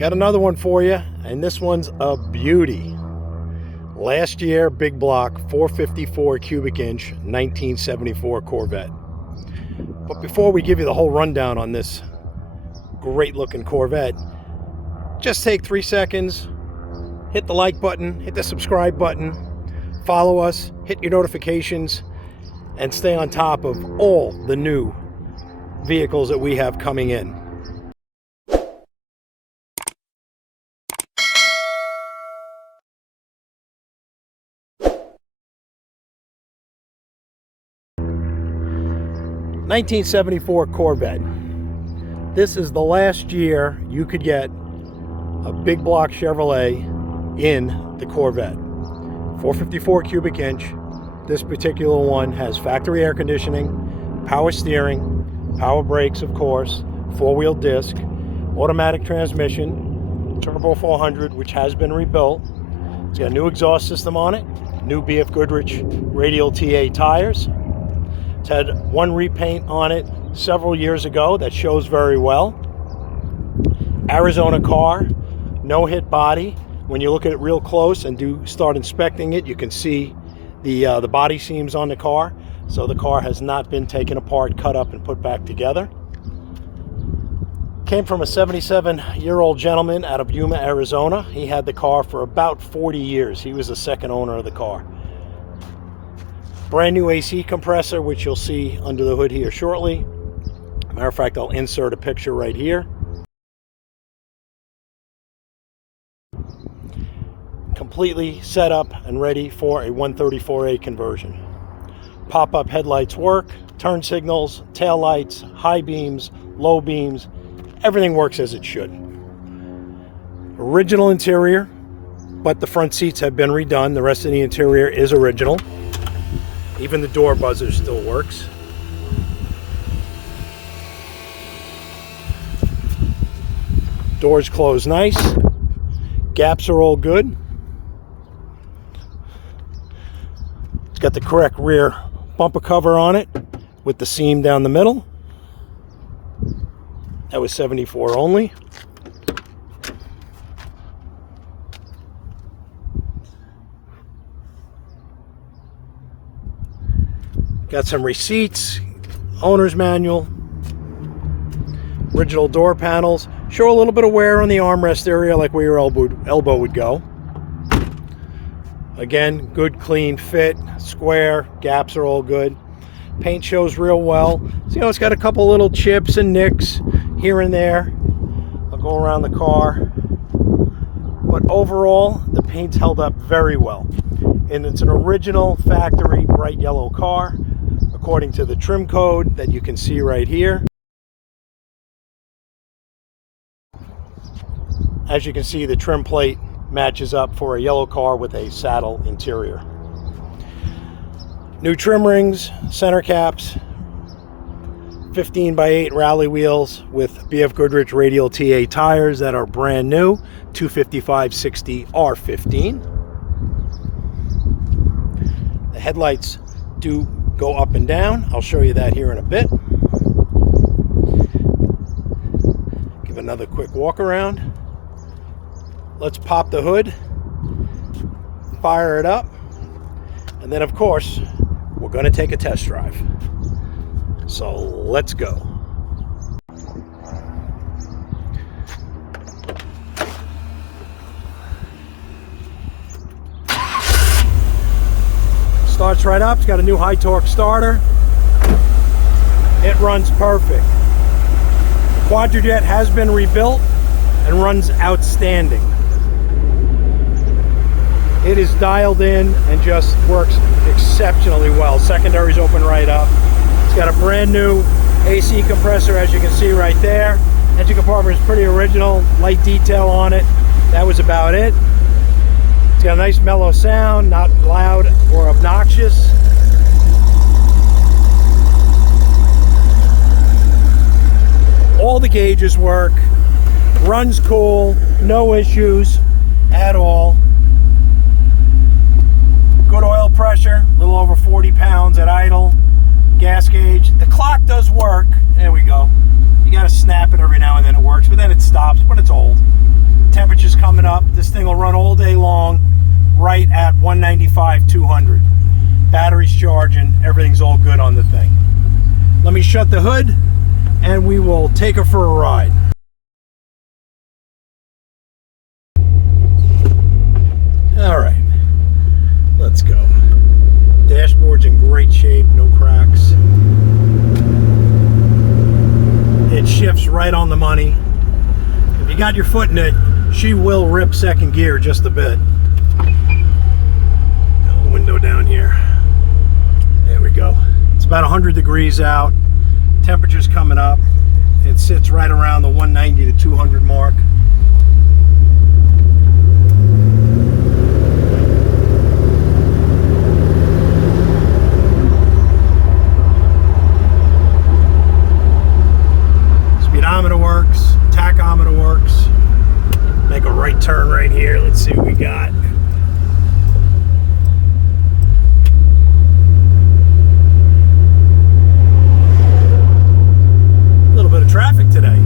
Got another one for you, and this one's a beauty. Last year, big block, 454 cubic inch, 1974 Corvette. But before we give you the whole rundown on this great looking Corvette, just take 3 seconds, hit the like button, hit the subscribe button, follow us, hit your notifications, and stay on top of all the new vehicles that we have coming in. '74 Corvette. This is the last year you could get a big block Chevrolet in the Corvette. 454 cubic inch. This particular one has factory air conditioning, power steering, power brakes, of course, four-wheel disc, automatic transmission, turbo 400, which has been rebuilt. It's got a new exhaust system on it, new BF Goodrich radial TA tires. It's had one repaint on it several years ago that shows very well. Arizona car, no hit body. When you look at it real close and do start inspecting it, you can see the body seams on the car. So the car has not been taken apart, cut up, and put back together. Came from a 77-year-old gentleman out of Yuma, Arizona. He had the car for about 40 years. He was the second owner of the car. Brand new AC compressor, which you'll see under the hood here shortly. Matter of fact, I'll insert a picture right here. Completely set up and ready for a 134A conversion. Pop-up headlights work, turn signals, tail lights, high beams, low beams, everything works as it should. Original interior, but the front seats have been redone. The rest of the interior is original. Even the door buzzer still works. Doors close nice. Gaps are all good. It's got the correct rear bumper cover on it with the seam down the middle. That was 74 only. Got some receipts, owner's manual, original door panels. Show a little bit of wear on the armrest area, like where your elbow would go. Again, good clean fit, square, gaps are all good. Paint shows real well. So, it's got a couple little chips and nicks here and there. I'll go around the car. But overall, the paint's held up very well. And it's an original factory bright yellow car, according to the trim code that you can see right here. As you can see, the trim plate matches up for a yellow car with a saddle interior. New trim rings, center caps, 15x8 rally wheels with BF Goodrich radial TA tires that are brand new, 255/60 R15. The headlights do go up and down. I'll show you that here in a bit. Give another quick walk around. Let's pop the hood, fire it up, and then of course we're going to take a test drive. So let's go. Starts right up. It's got a new high torque starter. It runs perfect. Quadrajet has been rebuilt and runs outstanding. It is dialed in and just works exceptionally well. Secondaries open right up. It's got a brand new AC compressor, as you can see right there. Engine compartment is pretty original, light detail on it. That was about it. It's got a nice mellow sound, not loud or obnoxious. All the gauges work. Runs cool, no issues at all. Good oil pressure, a little over 40 pounds at idle. Gas gauge. The clock does work. There we go. You got to snap it every now and then, it works, but then it stops, but it's old. 195, 200. Battery's charging, everything's all good on the thing. Let me shut the hood and we will take her for a ride. All right, let's go. Dashboard's in great shape, no cracks. It shifts right on the money. If you got your foot in it, she will rip second gear just a bit. Got a window down here. There we go. It's about 100 degrees out. Temperature's coming up. It sits right around the 190 to 200 mark. Speedometer works, tachometer works. Make a right turn right here. Let's see what we got. A little bit of traffic today.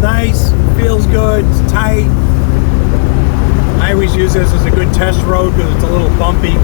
Nice, feels good, it's tight. I always use this as a good test road because it's a little bumpy.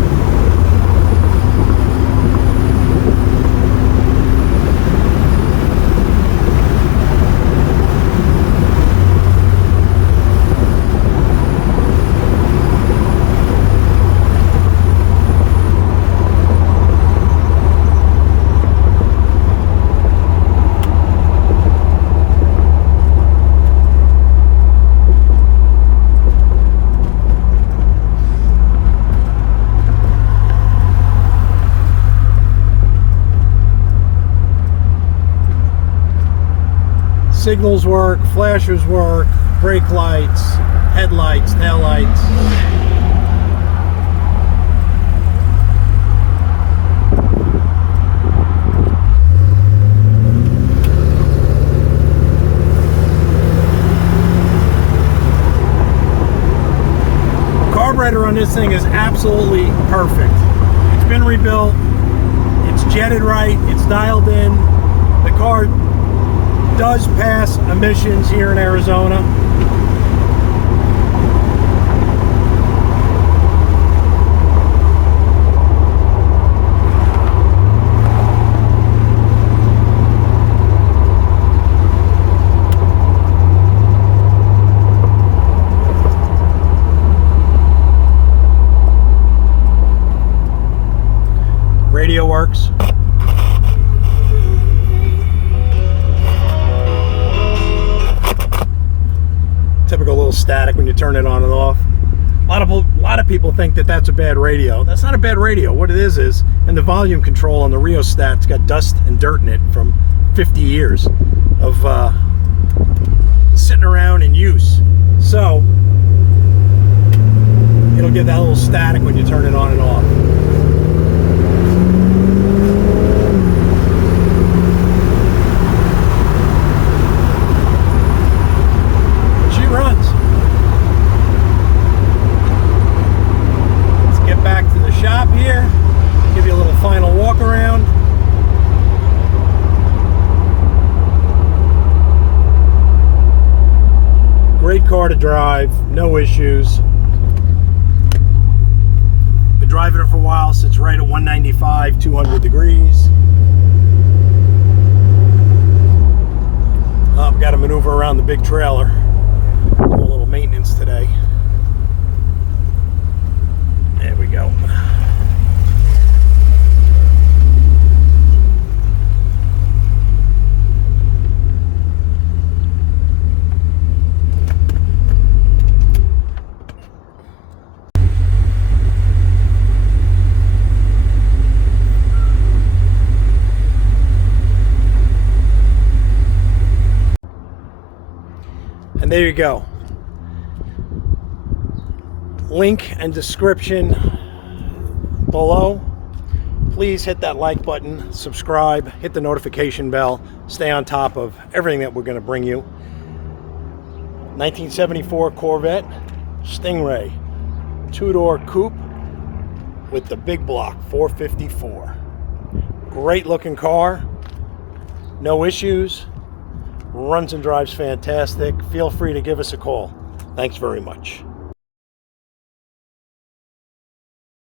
Signals work, flashers work, brake lights, headlights, tail lights. Carburetor on this thing is absolutely perfect. It's been rebuilt, it's jetted right, it's dialed in. The car does pass emissions here in Arizona. Radio works. Typical little static when you turn it on and off. A lot of people think that that's a bad radio. That's not a bad radio. What it is, and the volume control on the rheostat's got dust and dirt in it from 50 years of sitting around in use. So it'll give that little static when you turn it on and off. Runs. Let's get back to the shop here. Give you a little final walk around. Great car to drive, no issues. Been driving it for a while, sits right at 195, 200 degrees. Got to maneuver around the big trailer. Do a little maintenance today. There we go. And there you go. Link and description below. Please hit that like button, subscribe, hit the notification bell, stay on top of everything that we're going to bring you. 1974 Corvette Stingray, two-door coupe with the big block 454. Great looking car, no issues, runs and drives fantastic. Feel free to give us a call. Thanks very much.